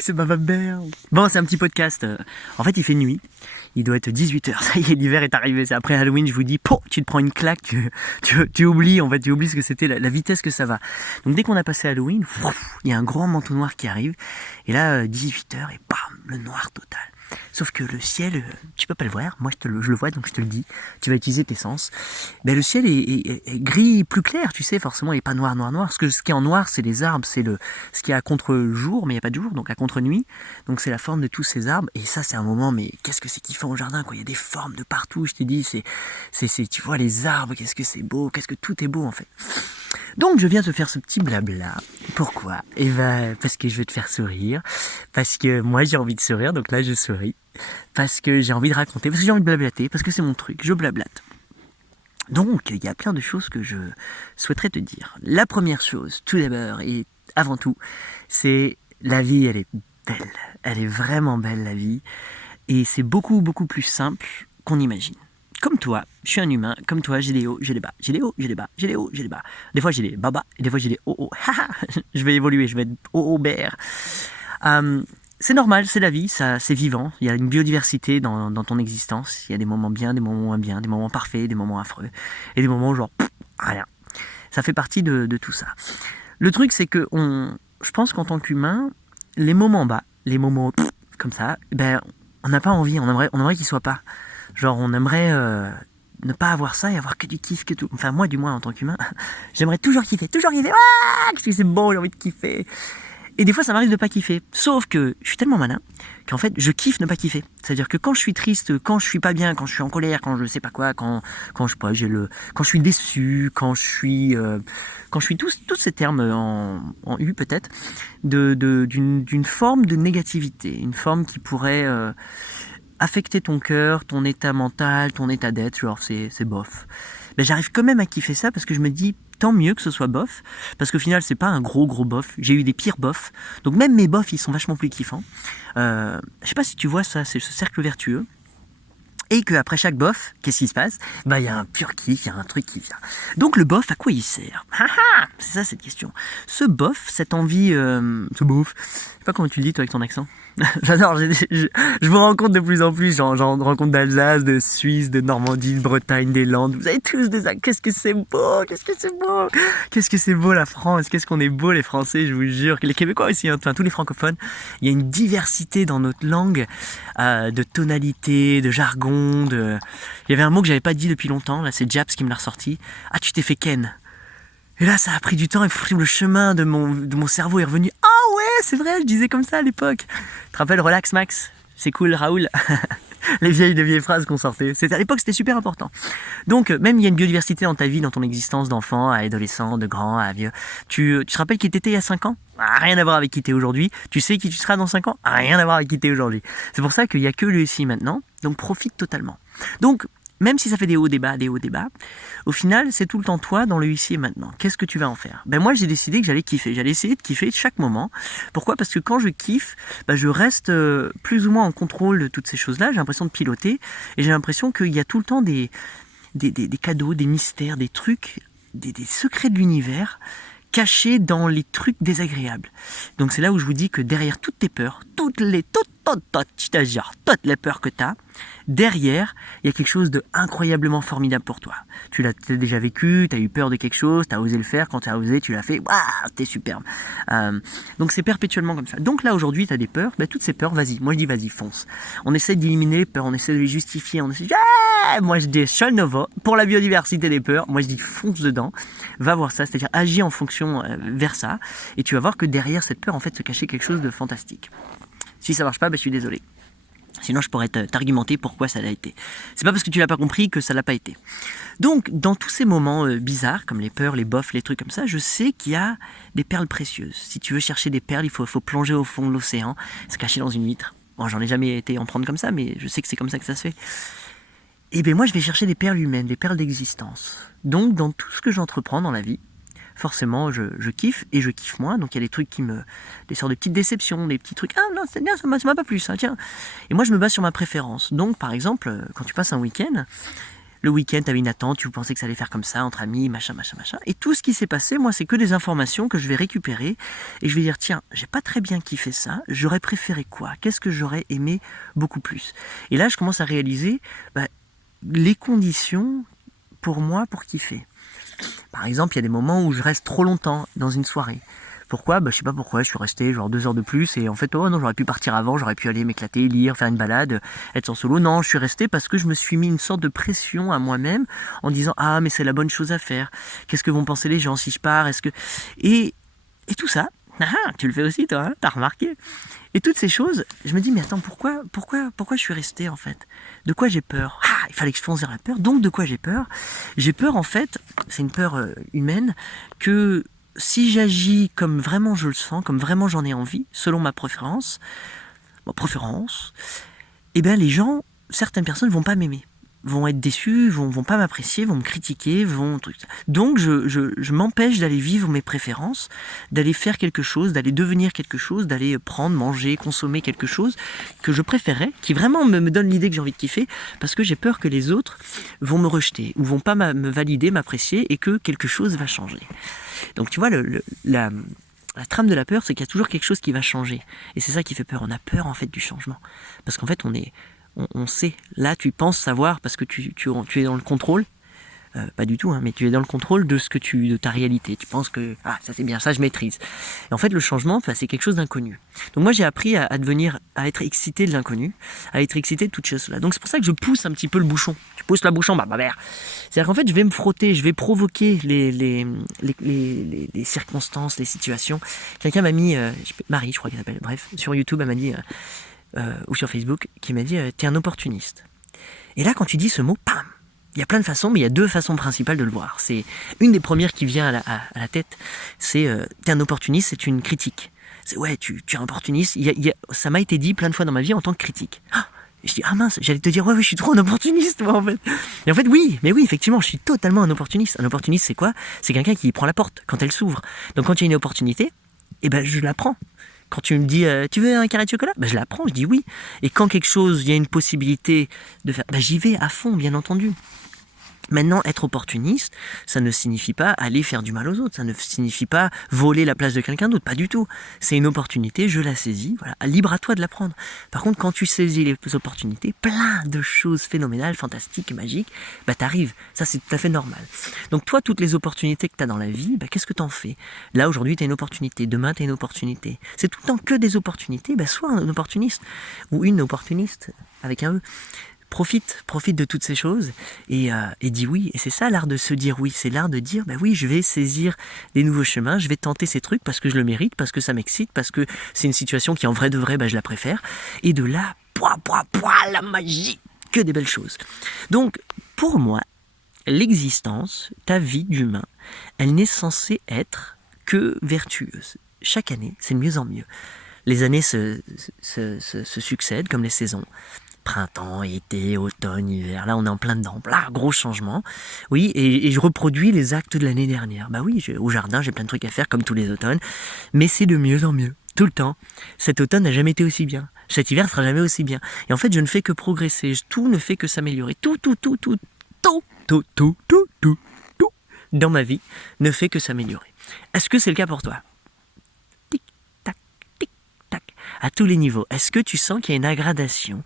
c'est ma mère. Bon, c'est un petit podcast. En fait, il fait nuit. Il doit être 18h. Ça y est, l'hiver est arrivé. C'est après Halloween, je vous dis, tu te prends une claque. Tu oublies, en fait, tu oublies ce que c'était, la vitesse que ça va. Donc, dès qu'on a passé Halloween, il y a un grand manteau noir qui arrive. Et là, 18h, et bam, le noir total. Sauf que le ciel, tu peux pas le voir. Moi, je le vois, donc je te le dis. Tu vas utiliser tes sens. Ben, le ciel est gris plus clair, tu sais. Forcément, il est pas noir. Ce qui est en noir, c'est les arbres, c'est ce qui est à contre-jour, mais il y a pas de jour, donc à contre-nuit. Donc c'est la forme de tous ces arbres. Et ça, c'est un moment, mais qu'est-ce que c'est kiffant au jardin, quoi. Il y a des formes de partout. Je te dis, tu vois les arbres. Qu'est-ce que c'est beau. Qu'est-ce que tout est beau, en fait. Donc je viens te faire ce petit blabla. Pourquoi ? Eh ben, parce que je veux te faire sourire. Parce que moi j'ai envie de sourire, donc là je souris. Parce que j'ai envie de raconter, parce que j'ai envie de blablater, parce que c'est mon truc, je blablate. Donc il y a plein de choses que je souhaiterais te dire. La première chose, tout d'abord et avant tout, c'est la vie, elle est belle. Elle est vraiment belle, la vie. Et c'est beaucoup plus simple qu'on imagine. Comme toi, je suis un humain, comme toi, j'ai des hauts, j'ai des bas, j'ai des hauts, j'ai des bas, j'ai des hauts, j'ai des bas. Des fois j'ai des bas, et des fois j'ai des hauts, je vais évoluer, je vais être haut, bear. C'est normal, c'est la vie, ça, c'est vivant. Il y a une biodiversité dans ton existence. Il y a des moments bien, des moments moins bien, des moments parfaits, des moments affreux, et des moments genre rien. Ça fait partie de tout ça. Le truc, c'est que je pense qu'en tant qu'humain, les moments bas, les moments comme ça, ben, on n'a pas envie, on aimerait qu'ils soient pas. Genre, on aimerait ne pas avoir ça et avoir que du kiff, que tout. Enfin, moi, du moins, en tant qu'humain, j'aimerais toujours kiffer. Ah, c'est bon, j'ai envie de kiffer. Et des fois, ça m'arrive de pas kiffer. Sauf que je suis tellement malin qu'en fait, je kiffe ne pas kiffer. C'est-à-dire que quand je suis triste, quand je suis pas bien, quand je suis en colère, quand je sais pas quoi, quand je suis déçu, quand je suis tous ces termes en U peut-être, d'une forme de négativité, une forme qui pourrait affecter ton cœur, ton état mental, ton état d'être, genre c'est bof. Mais j'arrive quand même à kiffer ça parce que je me dis tant mieux que ce soit bof, parce qu'au final c'est pas un gros bof, j'ai eu des pires bofs, donc même mes bofs ils sont vachement plus kiffants. Je sais pas si tu vois ça, c'est ce cercle vertueux. Et qu'après chaque bof, qu'est-ce qui se passe ? Bah, il y a un pur kiff, il y a un truc qui vient. Donc le bof, à quoi il sert ? C'est ça cette question. Ce bof, cette envie, ce bof, je sais pas comment tu le dis toi avec ton accent. J'adore, je vous rencontre de plus en plus, j'en rencontre d'Alsace, de Suisse, de Normandie, de Bretagne, des Landes. Vous avez tous des... Qu'est-ce que c'est beau, qu'est-ce que c'est beau la France, qu'est-ce qu'on est beau les Français, je vous jure. Les Québécois aussi, hein, enfin tous les francophones. Il y a une diversité dans notre langue, de tonalité, de jargon, Il y avait un mot que j'avais pas dit depuis longtemps, là c'est Japs qui me l'a ressorti. Ah, tu t'es fait ken. Et là, ça a pris du temps et le chemin de mon cerveau est revenu. Ah ouais, c'est vrai, je disais comme ça à l'époque. Tu te rappelles, relax Max, c'est cool Raoul. Les vieilles phrases qu'on sortait. À l'époque, c'était super important. Donc, même il y a une biodiversité dans ta vie, dans ton existence d'enfant, à adolescent, de grand, à vieux. Tu te rappelles qui t'étais il y a 5 ans ? Rien à voir avec qui t'es aujourd'hui. Tu sais qui tu seras dans 5 ans ? Rien à voir avec qui t'es aujourd'hui. C'est pour ça qu'il n'y a que le ici maintenant. Donc, profite totalement. Donc, même si ça fait des hauts, des bas, au final, c'est tout le temps toi dans le ici et maintenant. Qu'est-ce que tu vas en faire ? Ben moi, j'ai décidé que j'allais kiffer. J'allais essayer de kiffer chaque moment. Pourquoi ? Parce que quand je kiffe, je reste plus ou moins en contrôle de toutes ces choses-là. J'ai l'impression de piloter et j'ai l'impression qu'il y a tout le temps des cadeaux, des mystères, des trucs, des secrets de l'univers cachés dans les trucs désagréables. Donc c'est là où je vous dis que derrière toutes tes peurs, toutes les peurs que tu as, derrière, il y a quelque chose de incroyablement formidable pour toi. Tu l'as déjà vécu, tu as eu peur de quelque chose, tu as osé le faire, quand tu as osé, tu l'as fait, waouh, t'es superbe. Donc c'est perpétuellement comme ça. Donc là aujourd'hui, tu as des peurs, toutes ces peurs, vas-y, moi je dis vas-y, fonce. On essaie d'éliminer les peurs, on essaie de les justifier, moi je dis Chalnova, pour la biodiversité des peurs, moi je dis fonce dedans, va voir ça, c'est-à-dire agis en fonction vers ça, et tu vas voir que derrière cette peur, en fait, se cachait quelque chose de fantastique. Si ça marche pas, je suis désolé. Sinon, je pourrais t'argumenter pourquoi ça l'a été. C'est pas parce que tu l'as pas compris que ça l'a pas été. Donc, dans tous ces moments bizarres, comme les peurs, les bofs, les trucs comme ça, je sais qu'il y a des perles précieuses. Si tu veux chercher des perles, il faut plonger au fond de l'océan, se cacher dans une huître. Bon, j'en ai jamais été en prendre comme ça, mais je sais que c'est comme ça que ça se fait. Et bien moi, je vais chercher des perles humaines, des perles d'existence. Donc, dans tout ce que j'entreprends dans la vie, forcément, je kiffe et je kiffe moins. Donc, il y a des trucs des sortes de petites déceptions, des petits trucs. Ah non, c'est bien, ça m'a pas plu, ça, tiens. Et moi, je me base sur ma préférence. Donc, par exemple, quand tu passes un week-end, Le week-end, tu avais une attente, tu pensais que ça allait faire comme ça, entre amis, machin. Et tout ce qui s'est passé, moi, c'est que des informations que je vais récupérer et je vais dire, tiens, j'ai pas très bien kiffé ça, j'aurais préféré quoi? Qu'est-ce que j'aurais aimé beaucoup plus? Et là, je commence à réaliser les conditions pour moi pour kiffer. Par exemple, il y a des moments où je reste trop longtemps dans une soirée. Pourquoi? Je sais pas pourquoi, je suis resté genre 2 heures de plus et en fait, oh non, j'aurais pu partir avant, j'aurais pu aller m'éclater, lire, faire une balade, être en solo. Non, je suis resté parce que je me suis mis une sorte de pression à moi-même en disant, ah, mais c'est la bonne chose à faire. Qu'est-ce que vont penser les gens si je pars? Et tout ça, tu le fais aussi toi, hein, t'as remarqué. Et toutes ces choses, je me dis, mais attends, pourquoi je suis resté en fait? De quoi j'ai peur? Il fallait que je fonce vers la peur. Donc de quoi j'ai peur? J'ai peur en fait, c'est une peur humaine, que si j'agis comme vraiment je le sens, comme vraiment j'en ai envie, selon ma préférence, eh bien les gens, certaines personnes vont pas m'aimer, vont être déçus, vont pas m'apprécier, vont me critiquer, Donc je m'empêche d'aller vivre mes préférences, d'aller faire quelque chose, d'aller devenir quelque chose, d'aller prendre, manger, consommer quelque chose que je préférais, qui vraiment me donne l'idée que j'ai envie de kiffer, parce que j'ai peur que les autres vont me rejeter, ou vont pas me valider, m'apprécier, et que quelque chose va changer. Donc tu vois, la trame de la peur, c'est qu'il y a toujours quelque chose qui va changer. Et c'est ça qui fait peur. On a peur en fait du changement. Parce qu'en fait, on sait. Là, tu penses savoir parce que tu es dans le contrôle. Pas du tout, hein, mais tu es dans le contrôle de ta réalité. Tu penses que ça c'est bien, ça je maîtrise. Et en fait, le changement, c'est quelque chose d'inconnu. Donc moi, j'ai appris à être excité de l'inconnu, à être excité de toutes choses là. Donc c'est pour ça que je pousse un petit peu le bouchon. Tu pousses la bouchon, c'est-à-dire qu'en fait, je vais me frotter, je vais provoquer les circonstances, les situations. Quelqu'un m'a mis, Marie, je crois qu'elle s'appelle, bref, sur YouTube, elle m'a dit, ou sur Facebook, qui m'a dit, t'es un opportuniste. Et là, quand tu dis ce mot, pam, il y a plein de façons, mais il y a 2 façons principales de le voir. C'est une des premières qui vient à la tête, c'est t'es un opportuniste, c'est une critique. C'est ouais, tu es un opportuniste. Ça m'a été dit plein de fois dans ma vie en tant que critique. Et je dis mince, j'allais te dire ouais, je suis trop un opportuniste moi en fait. Et en fait oui, effectivement, je suis totalement un opportuniste. Un opportuniste c'est quoi? C'est quelqu'un qui prend la porte quand elle s'ouvre. Donc quand il y a une opportunité, je la prends. Quand tu me dis tu veux un carré de chocolat, je la prends, je dis oui. Et quand quelque chose, il y a une possibilité de faire, j'y vais à fond, bien entendu. Maintenant, être opportuniste, ça ne signifie pas aller faire du mal aux autres, ça ne signifie pas voler la place de quelqu'un d'autre, pas du tout. C'est une opportunité, je la saisis, voilà, libre à toi de la prendre. Par contre, quand tu saisis les opportunités, plein de choses phénoménales, fantastiques, magiques, t'arrives. Ça, c'est tout à fait normal. Donc toi, toutes les opportunités que tu as dans la vie, qu'est-ce que tu en fais? Là, aujourd'hui, tu as une opportunité, demain, tu as une opportunité. C'est tout le temps que des opportunités, sois un opportuniste, ou une opportuniste, avec un E. Profite de toutes ces choses et dis oui. Et c'est ça l'art de se dire oui. C'est l'art de dire oui, je vais saisir des nouveaux chemins, je vais tenter ces trucs parce que je le mérite, parce que ça m'excite, parce que c'est une situation qui en vrai de vrai, je la préfère. Et de là, la magie, que des belles choses. Donc, pour moi, l'existence, ta vie d'humain, elle n'est censée être que vertueuse. Chaque année, c'est de mieux en mieux. Les années se succèdent comme les saisons. Printemps, été, automne, hiver, là on est en plein dedans, gros changement. Oui, et je reproduis les actes de l'année dernière. Oui, au jardin j'ai plein de trucs à faire comme tous les automnes, mais c'est de mieux en mieux, tout le temps. Cet automne n'a jamais été aussi bien, cet hiver ne sera jamais aussi bien. Et en fait je ne fais que progresser, tout ne fait que s'améliorer, tout dans ma vie ne fait que s'améliorer. Est-ce que c'est le cas pour toi? Tic, tac, à tous les niveaux. Est-ce que tu sens qu'il y a une agradation?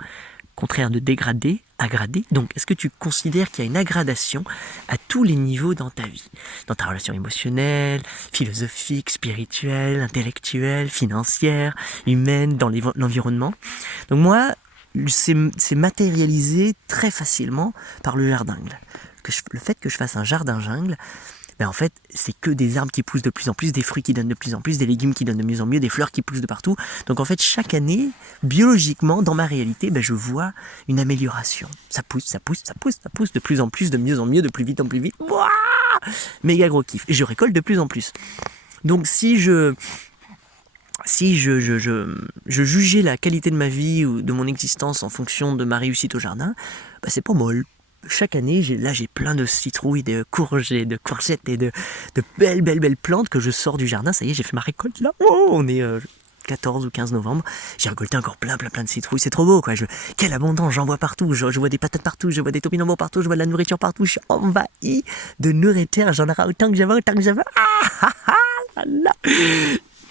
Contraire de dégrader, aggrader. Donc, est-ce que tu considères qu'il y a une agradation à tous les niveaux dans ta vie? Dans ta relation émotionnelle, philosophique, spirituelle, intellectuelle, financière, humaine, dans l'environnement? Donc moi, c'est matérialisé très facilement par le jardin-jungle. Le fait que je fasse un jardin-jungle, en fait, c'est que des arbres qui poussent de plus en plus, des fruits qui donnent de plus en plus, des légumes qui donnent de mieux en mieux, des fleurs qui poussent de partout. Donc en fait, chaque année, biologiquement, dans ma réalité, je vois une amélioration. Ça pousse de plus en plus, de mieux en mieux, de plus vite en plus vite. Wouah, méga gros kiff. Et je récolte de plus en plus. Donc si je jugeais la qualité de ma vie ou de mon existence en fonction de ma réussite au jardin, c'est pas molle. Chaque année, j'ai plein de citrouilles, de courgettes et de belles plantes que je sors du jardin. Ça y est, j'ai fait ma récolte là. Oh, on est 14 ou 15 novembre, j'ai récolté encore plein de citrouilles. C'est trop beau, quoi. Quelle abondance, j'en vois partout. Je vois des patates partout, je vois des topinambours partout, je vois de la nourriture partout. Je suis envahi de nourriture. J'en aurai autant que j'avais. Ah là.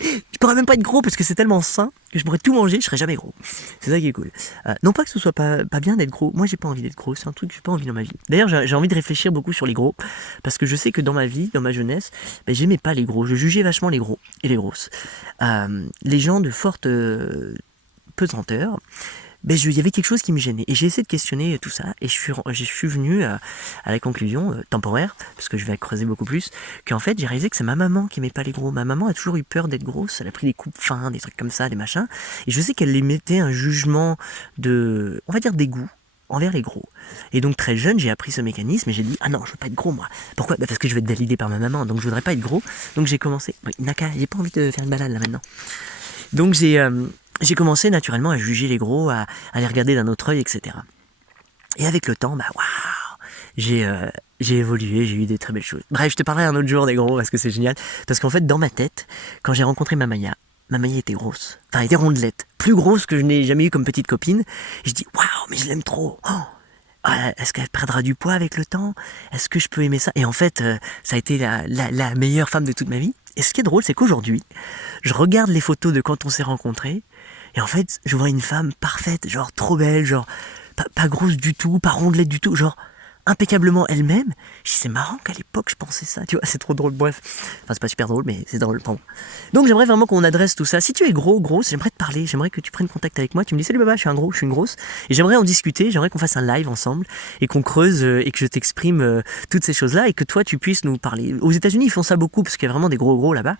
Je pourrais même pas être gros parce que c'est tellement sain que je pourrais tout manger, je serais jamais gros. C'est ça qui est cool. Non pas que ce soit pas bien d'être gros. Moi j'ai pas envie d'être gros, c'est un truc que j'ai pas envie dans ma vie. D'ailleurs j'ai envie de réfléchir beaucoup sur les gros parce que je sais que dans ma vie, dans ma jeunesse, j'aimais pas les gros. Je jugeais vachement les gros et les grosses. Les gens de forte pesanteur. Il y avait quelque chose qui me gênait. Et j'ai essayé de questionner tout ça. Et je suis venu à la conclusion temporaire, parce que je vais creuser beaucoup plus, qu'en fait, j'ai réalisé que c'est ma maman qui aimait pas les gros. Ma maman a toujours eu peur d'être grosse. Elle a pris des coupes fins, des trucs comme ça, des machins. Et je sais qu'elle émettait un jugement on va dire, dégoût envers les gros. Et donc, très jeune, j'ai appris ce mécanisme et j'ai dit, ah non, je veux pas être gros, moi. Pourquoi? Parce que je vais être validé par ma maman, donc je voudrais pas être gros. Donc, j'ai commencé. Oui, Naka, j'ai pas envie de faire une balade, là, maintenant. Donc, j'ai commencé naturellement à juger les gros, à les regarder d'un autre œil, etc. Et avec le temps, waouh, j'ai évolué, j'ai eu des très belles choses. Bref, je te parlerai un autre jour des gros parce que c'est génial. Parce qu'en fait, dans ma tête, quand j'ai rencontré ma Maya était grosse. Enfin, elle était rondelette. Plus grosse que je n'ai jamais eu comme petite copine. Et je dis, waouh, mais je l'aime trop. Est-ce qu'elle perdra du poids avec le temps? Est-ce que je peux aimer ça? Et en fait, ça a été la meilleure femme de toute ma vie. Et ce qui est drôle, c'est qu'aujourd'hui, je regarde les photos de quand on s'est rencontrés. Et en fait, je vois une femme parfaite, genre trop belle, genre pas grosse du tout, pas rondelette du tout, genre impeccablement elle-même. Je dis, c'est marrant qu'à l'époque je pensais ça, tu vois, c'est trop drôle, bref. Enfin, c'est pas super drôle, mais c'est drôle pour moi. Donc j'aimerais vraiment qu'on adresse tout ça. Si tu es grosse, j'aimerais te parler, j'aimerais que tu prennes contact avec moi. Tu me dis, salut Baba, je suis un gros, je suis une grosse. Et j'aimerais en discuter, j'aimerais qu'on fasse un live ensemble et qu'on creuse et que je t'exprime toutes ces choses-là et que toi tu puisses nous parler. Aux États-Unis ils font ça beaucoup parce qu'il y a vraiment des gros là-bas.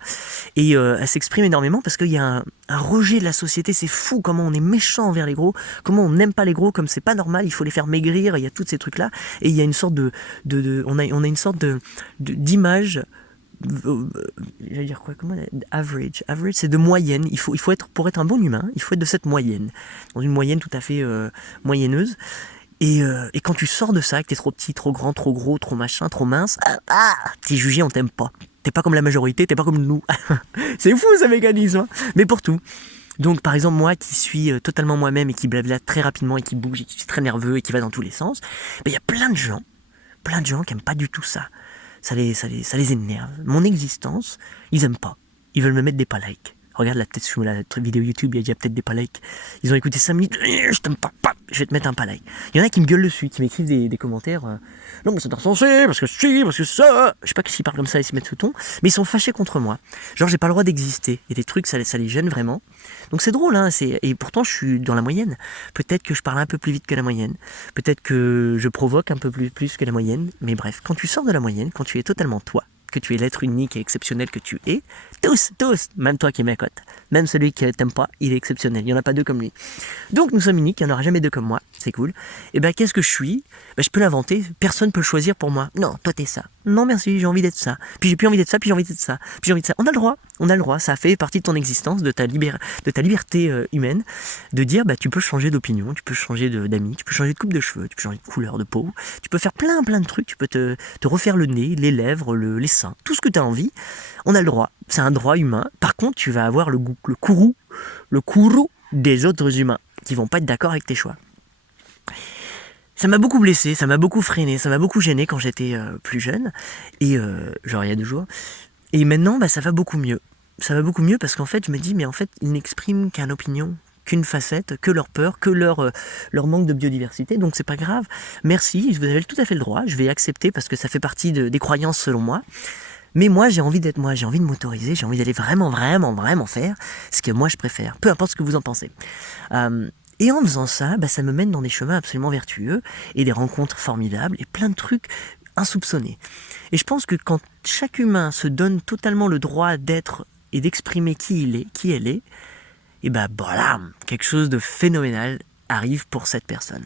Et elle s'exprime énormément parce qu'il y a un rejet de la société. C'est fou comment on est méchant envers les gros, comment on n'aime pas les gros, comme c'est pas normal, il faut les faire maigrir, il y a tous ces trucs-là. Et il y a une sorte on a une sorte d'image, j'allais dire quoi, comment, average, c'est de moyenne. Il faut être, pour être un bon humain, il faut être de cette moyenne, dans une moyenne tout à fait moyenneuse. Et quand tu sors de ça, que t'es trop petit, trop grand, trop gros, trop machin, trop mince, t'es jugé, on t'aime pas. T'es pas comme la majorité, t'es pas comme nous. C'est fou ce mécanisme, hein. Mais pour tout. Donc par exemple moi qui suis totalement moi-même et qui blablate très rapidement et qui bouge et qui suis très nerveux et qui va dans tous les sens, il y a plein de gens qui aiment pas du tout ça. Ça les énerve. Mon existence, ils aiment pas. Ils veulent me mettre des pas likes. Regarde là, peut-être sur la vidéo YouTube, il y a déjà peut-être des pas likes. Ils ont écouté 5 minutes, je t'aime pas, je vais te mettre un pas like. Il y en a qui me gueulent dessus, qui m'écrivent des commentaires. Non, mais c'est insensé, parce que ça. Je sais pas s'ils parlent comme ça et s'ils mettent ce ton, mais ils sont fâchés contre moi. Genre, j'ai pas le droit d'exister. Et des trucs, ça les gêne vraiment. Donc c'est drôle, hein, et pourtant je suis dans la moyenne. Peut-être que je parle un peu plus vite que la moyenne. Peut-être que je provoque un peu plus que la moyenne. Mais bref, quand tu sors de la moyenne, quand tu es totalement toi, que tu es l'être unique et exceptionnel que tu es, tous, même toi qui es ma cote, même celui qui t'aime pas, il est exceptionnel, il n'y en a pas deux comme lui. Donc nous sommes uniques, il n'y en aura jamais deux comme moi, c'est cool. Et qu'est-ce que je suis? Je peux l'inventer, personne ne peut le choisir pour moi. Non, toi t'es ça. Non merci, j'ai envie d'être ça. Puis j'ai plus envie d'être ça, puis j'ai envie d'être ça, puis j'ai envie de ça. On a le droit, ça fait partie de ton existence, de ta liberté humaine, de dire tu peux changer d'opinion, tu peux changer d'amis, tu peux changer de coupe de cheveux, tu peux changer de couleur de peau, tu peux faire plein de trucs, tu peux te refaire le nez, les lèvres, les seins, tout ce que tu as envie. On a le droit, c'est un droit humain. Par contre, tu vas avoir le courroux des autres humains qui vont pas être d'accord avec tes choix. Ça m'a beaucoup blessé, ça m'a beaucoup freiné, ça m'a beaucoup gêné quand j'étais plus jeune, et genre il y a 2 jours. Et maintenant, ça va beaucoup mieux. Ça va beaucoup mieux parce qu'en fait, je me dis, mais en fait, ils n'expriment qu'une opinion, qu'une facette, que leur peur, que leur manque de biodiversité, donc c'est pas grave. Merci, vous avez tout à fait le droit, je vais accepter parce que ça fait partie des croyances selon moi. Mais moi, j'ai envie d'être moi, j'ai envie de m'autoriser, j'ai envie d'aller vraiment faire ce que moi je préfère, peu importe ce que vous en pensez. Et en faisant ça, ça me mène dans des chemins absolument vertueux et des rencontres formidables et plein de trucs insoupçonnés. Et je pense que quand chaque humain se donne totalement le droit d'être et d'exprimer qui elle est, et voilà, quelque chose de phénoménal arrive pour cette personne.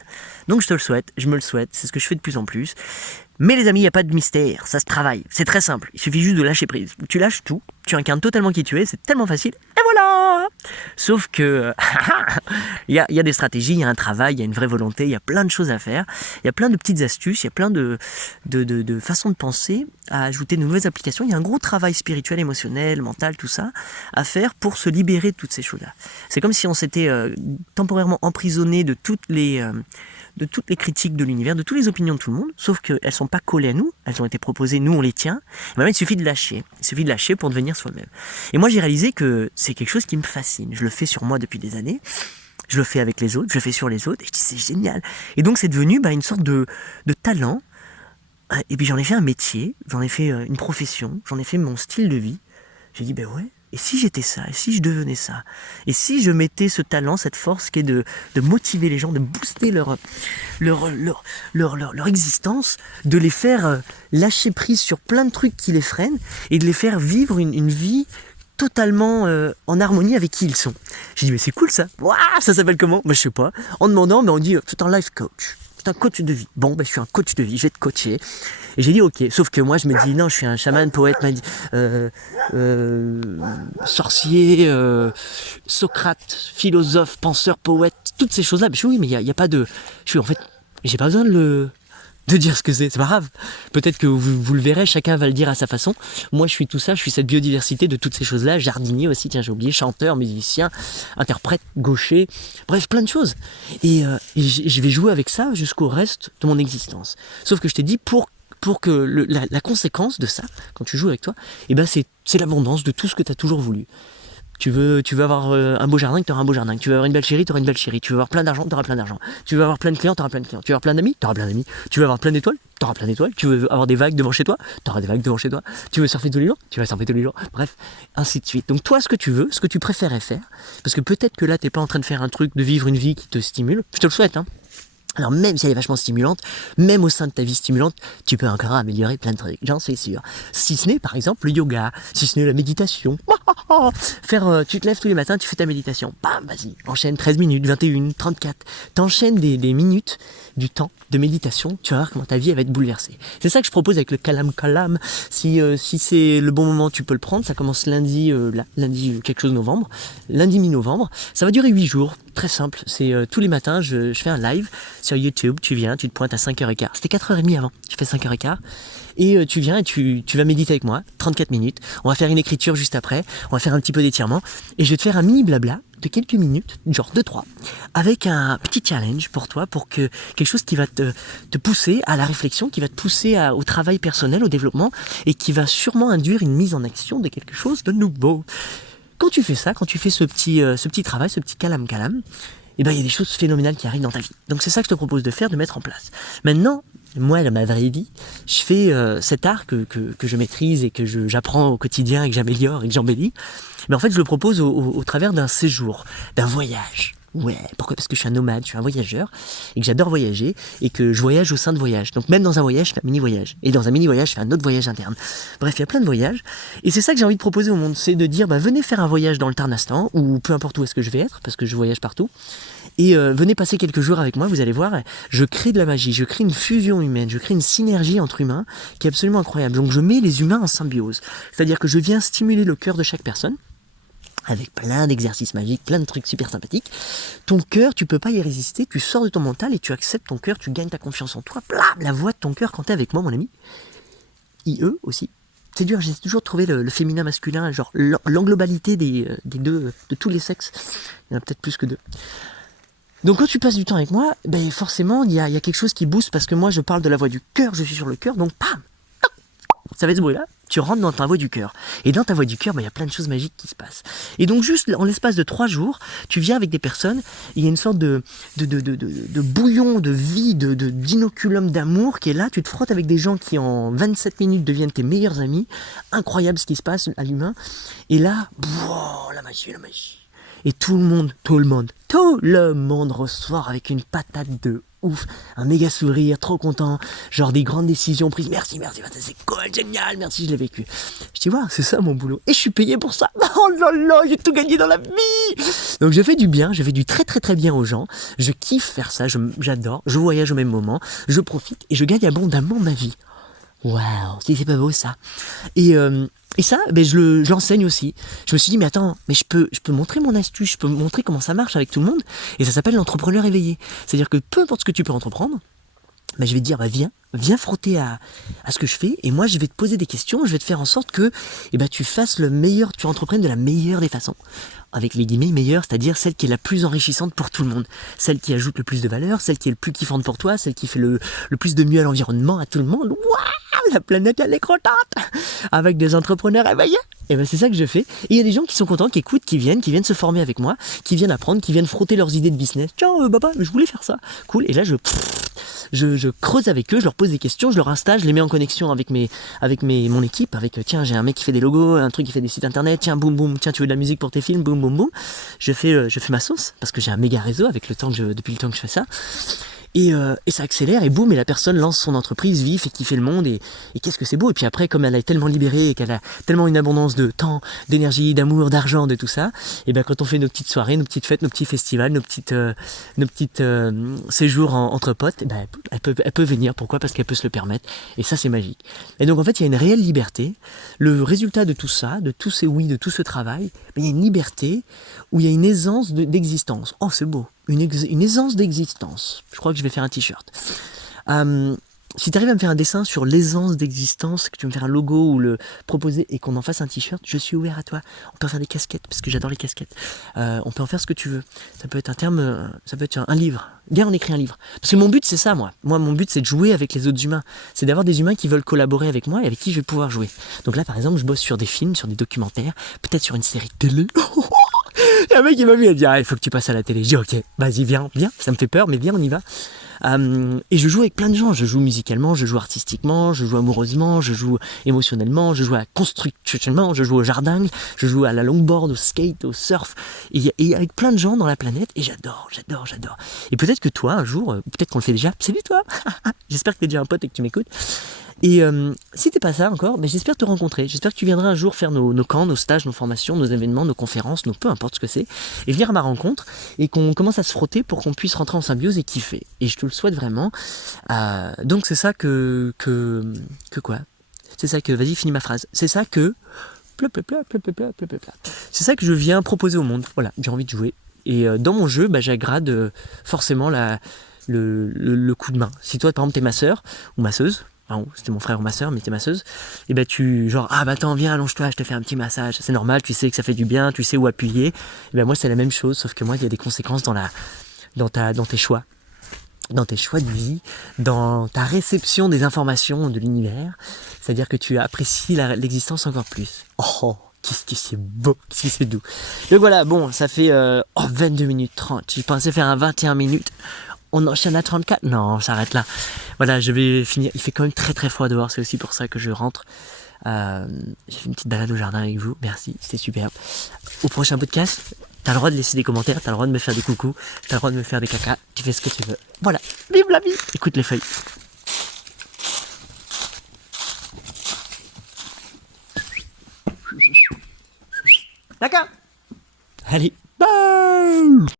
Donc je te le souhaite, je me le souhaite, c'est ce que je fais de plus en plus. Mais les amis, il n'y a pas de mystère, ça se travaille, c'est très simple, il suffit juste de lâcher prise. Tu lâches tout, tu incarnes totalement qui tu es, c'est tellement facile, et voilà! Sauf que il y a des stratégies, il y a un travail, il y a une vraie volonté, il y a plein de choses à faire, il y a plein de petites astuces, il y a plein de façons de penser, à ajouter de nouvelles applications. Il y a un gros travail spirituel, émotionnel, mental, tout ça, à faire pour se libérer de toutes ces choses-là. C'est comme si on s'était temporairement emprisonné de toutes les critiques de l'univers, de toutes les opinions de tout le monde, sauf qu'elles ne sont pas collées à nous, elles ont été proposées, nous on les tient. Et maintenant il suffit de lâcher. Il suffit de lâcher pour devenir soi-même. Et moi j'ai réalisé que c'est quelque chose qui me fascine. Je le fais sur moi depuis des années, je le fais avec les autres, je le fais sur les autres, et je dis c'est génial. Et donc c'est devenu une sorte de talent. Et puis j'en ai fait un métier, j'en ai fait une profession, j'en ai fait mon style de vie. J'ai dit ouais, et si j'étais ça, et si je devenais ça, et si je mettais ce talent, cette force qui est de motiver les gens, de booster leur existence, de les faire lâcher prise sur plein de trucs qui les freinent, et de les faire vivre une vie totalement en harmonie avec qui ils sont. J'ai dit mais c'est cool ça. Waouh, ça s'appelle comment? Je sais pas. En demandant, on dit c'est un life coach. C'est un coach de vie. Bon, je suis un coach de vie, je vais te coacher. Et j'ai dit ok, sauf que moi je me dis non, je suis un chaman, poète, sorcier, Socrate, philosophe, penseur, poète, toutes ces choses-là. Je dis oui, mais il y a pas de... j'ai pas besoin de dire ce que c'est pas grave. Peut-être que vous le verrez, chacun va le dire à sa façon. Moi je suis tout ça, je suis cette biodiversité de toutes ces choses-là, jardinier aussi, tiens j'ai oublié, chanteur, musicien, interprète, gaucher, bref plein de choses. Et je vais jouer avec ça jusqu'au reste de mon existence. Sauf que je t'ai dit, pour que la conséquence de ça, quand tu joues avec toi, c'est l'abondance de tout ce que tu as toujours voulu. Tu veux avoir un beau jardin, tu auras un beau jardin. Tu veux avoir une belle chérie, tu auras une belle chérie. Tu veux avoir plein d'argent, tu auras plein d'argent. Tu veux avoir plein de clients, tu auras plein de clients. Tu veux avoir plein d'amis, tu auras plein d'amis. Tu veux avoir plein d'étoiles, tu auras plein d'étoiles. Tu veux avoir des vagues devant chez toi, tu auras des vagues devant chez toi. Tu veux surfer tous les jours, tu vas surfer tous les jours. Bref, ainsi de suite. Donc toi, ce que tu veux, ce que tu préférais faire, parce que peut-être que là, t'es pas en train de faire un truc, de vivre une vie qui te stimule. Je te le souhaite, hein. Alors même si elle est vachement stimulante, même au sein de ta vie stimulante, tu peux encore améliorer plein de trucs, j'en suis sûr. Si ce n'est par exemple le yoga, si ce n'est la méditation. Tu te lèves tous les matins, tu fais ta méditation. Bam, vas-y, enchaîne 13 minutes, 21, 34. T'enchaînes des minutes du temps de méditation, tu vas voir comment ta vie elle va être bouleversée. C'est ça que je propose avec le Kalam. Si c'est le bon moment, tu peux le prendre. Ça commence lundi quelque chose novembre, lundi mi-novembre. Ça va durer 8 jours. Très simple, c'est tous les matins, je fais un live sur YouTube, tu viens, tu te pointes à 5h15. C'était 4h30 avant, je fais 5h15. Et tu viens et tu vas méditer avec moi, 34 minutes. On va faire une écriture juste après, on va faire un petit peu d'étirement. Et je vais te faire un mini blabla de quelques minutes, genre 2-3, avec un petit challenge pour toi, pour que quelque chose qui va te pousser à la réflexion, qui va te pousser au travail personnel, au développement, et qui va sûrement induire une mise en action de quelque chose de nouveau. Quand tu fais ça, quand tu fais ce petit travail, ce petit kalam, il y a des choses phénoménales qui arrivent dans ta vie. Donc c'est ça que je te propose de faire, de mettre en place. Maintenant, moi, dans ma vraie vie, je fais cet art que je maîtrise et que j'apprends au quotidien et que j'améliore et que j'embellis. Mais en fait, je le propose au travers d'un séjour, d'un voyage. Ouais, pourquoi? Parce que je suis un nomade, je suis un voyageur, et que j'adore voyager, et que je voyage au sein de voyages. Donc même dans un voyage, je fais un mini-voyage. Et dans un mini-voyage, je fais un autre voyage interne. Bref, il y a plein de voyages. Et c'est ça que j'ai envie de proposer au monde, c'est de dire, venez faire un voyage dans le Tarnastan, ou peu importe où est-ce que je vais être, parce que je voyage partout. Et venez passer quelques jours avec moi, vous allez voir, je crée de la magie, je crée une fusion humaine, je crée une synergie entre humains qui est absolument incroyable. Donc je mets les humains en symbiose. C'est-à-dire que je viens stimuler le cœur de chaque personne, avec plein d'exercices magiques, plein de trucs super sympathiques. Ton cœur, tu peux pas y résister, tu sors de ton mental et tu acceptes ton cœur, tu gagnes ta confiance en toi. Blam, la voix de ton cœur quand t'es avec moi, mon ami. IE aussi. C'est dur, j'ai toujours trouvé le féminin masculin, genre l'englobalité des deux, de tous les sexes. Il y en a peut-être plus que deux. Donc quand tu passes du temps avec moi, forcément il y a quelque chose qui booste parce que moi je parle de la voix du cœur, je suis sur le cœur, donc pam, ça va être ce bruit-là. Tu rentres dans ta voie du cœur. Et dans ta voie du cœur, il y a plein de choses magiques qui se passent. Et donc juste en l'espace de 3 jours, tu viens avec des personnes, il y a une sorte de bouillon, de vie, d'inoculum d'amour qui est là. Tu te frottes avec des gens qui en 27 minutes deviennent tes meilleurs amis. Incroyable ce qui se passe à l'humain. Et là, la magie. Et tout le monde ressort avec une patate de ouf, un méga sourire, trop content, genre des grandes décisions prises, merci, c'est cool, génial, merci, je l'ai vécu. Je dis, c'est ça mon boulot, et je suis payé pour ça, oh là là, j'ai tout gagné dans la vie. Donc je fais du bien, je fais du très très très bien aux gens, je kiffe faire ça, j'adore, je voyage au même moment, je profite, et je gagne abondamment ma vie. Waouh, si c'est pas beau ça. Et ça, ben je l'enseigne aussi. Je me suis dit, mais attends, mais je peux montrer mon astuce, je peux montrer comment ça marche avec tout le monde. Et ça s'appelle l'entrepreneur éveillé. C'est-à-dire que peu importe ce que tu peux entreprendre, ben je vais te dire, bah viens frotter à ce que je fais. Et moi, je vais te poser des questions. Je vais te faire en sorte que tu fasses le meilleur, tu entreprennes de la meilleure des façons. Avec les guillemets meilleure, c'est-à-dire celle qui est la plus enrichissante pour tout le monde. Celle qui ajoute le plus de valeur, celle qui est le plus kiffante pour toi, celle qui fait le plus de mieux à l'environnement, à tout le monde. Waouh, la planète, elle est contente avec des entrepreneurs éveillés. Et ben c'est ça que je fais. Et il y a des gens qui sont contents, qui écoutent, qui viennent se former avec moi, qui viennent apprendre, qui viennent frotter leurs idées de business. Tiens, papa, je voulais faire ça. Cool. Et là, je creuse avec eux, je leur pose des questions, je leur installe, je les mets en connexion avec mon équipe, tiens, j'ai un mec qui fait des logos, un truc qui fait des sites internet, tiens, boum boum, tiens, tu veux de la musique pour tes films, boum boum boum. Je fais ma sauce parce que j'ai un méga réseau depuis le temps que je fais ça. Et ça accélère et boum, et la personne lance son entreprise, vit, fait kiffer le monde et qu'est-ce que c'est beau. Et puis après, comme elle est tellement libérée et qu'elle a tellement une abondance de temps, d'énergie, d'amour, d'argent, de tout ça, et bien quand on fait nos petites soirées, nos petites fêtes, nos petits festivals, nos petites séjours entre potes, elle peut venir. Pourquoi ? Parce qu'elle peut se le permettre. Et ça, c'est magique. Et donc en fait, il y a une réelle liberté. Le résultat de tout ça, de tous ces oui, de tout ce travail, il y a une liberté où il y a une aisance d'existence. Oh, c'est beau. Une aisance d'existence. Je crois que je vais faire un t-shirt. Si tu arrives à me faire un dessin sur l'aisance d'existence, que tu veux me faire un logo ou le proposer et qu'on en fasse un t-shirt, je suis ouvert à toi. On peut en faire des casquettes, parce que j'adore les casquettes. On peut en faire ce que tu veux. Ça peut être un terme, ça peut être un livre. Viens, on écrit un livre. Parce que mon but, c'est ça, moi. Moi, mon but, c'est de jouer avec les autres humains. C'est d'avoir des humains qui veulent collaborer avec moi et avec qui je vais pouvoir jouer. Donc là, par exemple, je bosse sur des films, sur des documentaires, peut-être sur une série de télé. Et un mec qui m'a vu, il a dit, il faut que tu passes à la télé. Je dis, ok, vas-y, viens, ça me fait peur, mais viens, on y va. Et je joue avec plein de gens. Je joue musicalement, je joue artistiquement, je joue amoureusement, je joue émotionnellement, je joue constructionnellement, je joue au jardin, je joue à la longboard, au skate, au surf. Et avec plein de gens dans la planète. Et j'adore. Et peut-être que toi, un jour, peut-être qu'on le fait déjà. Salut toi. J'espère que t'es déjà un pote et que tu m'écoutes. Et si t'es pas ça encore, j'espère te rencontrer. J'espère que tu viendras un jour faire nos camps, nos stages, nos formations, nos événements, nos conférences, peu importe ce que c'est, et venir à ma rencontre et qu'on commence à se frotter pour qu'on puisse rentrer en symbiose et kiffer. Et je te le souhaite vraiment. Donc c'est ça que quoi ? C'est ça que, vas-y, finis ma phrase. C'est ça que c'est ça que je viens proposer au monde. Voilà, j'ai envie de jouer. Et dans mon jeu, j'agrade forcément le coup de main. Si toi, par exemple, t'es masseur ou masseuse, c'était mon frère ou ma soeur, mais t'es masseuse, et attends, viens, allonge-toi, je te fais un petit massage. C'est normal, tu sais que ça fait du bien, tu sais où appuyer. Et moi, c'est la même chose, sauf que moi, il y a des conséquences dans tes choix. Dans tes choix de vie, dans ta réception des informations de l'univers. C'est-à-dire que tu apprécies l'existence encore plus. Oh, qu'est-ce que c'est beau, qu'est-ce que c'est doux. Donc voilà, bon, ça fait 22 minutes 30. J'ai pensé faire un 21 minutes. On enchaîne à 34 ? Non, on s'arrête là. Voilà, je vais finir. Il fait quand même très très froid dehors, c'est aussi pour ça que je rentre. J'ai fait une petite balade au jardin avec vous, merci, c'était superbe. Au prochain podcast, t'as le droit de laisser des commentaires, t'as le droit de me faire des coucous, t'as le droit de me faire des caca, tu fais ce que tu veux. Voilà, vive la vie. Écoute les feuilles. D'accord. Allez, bye.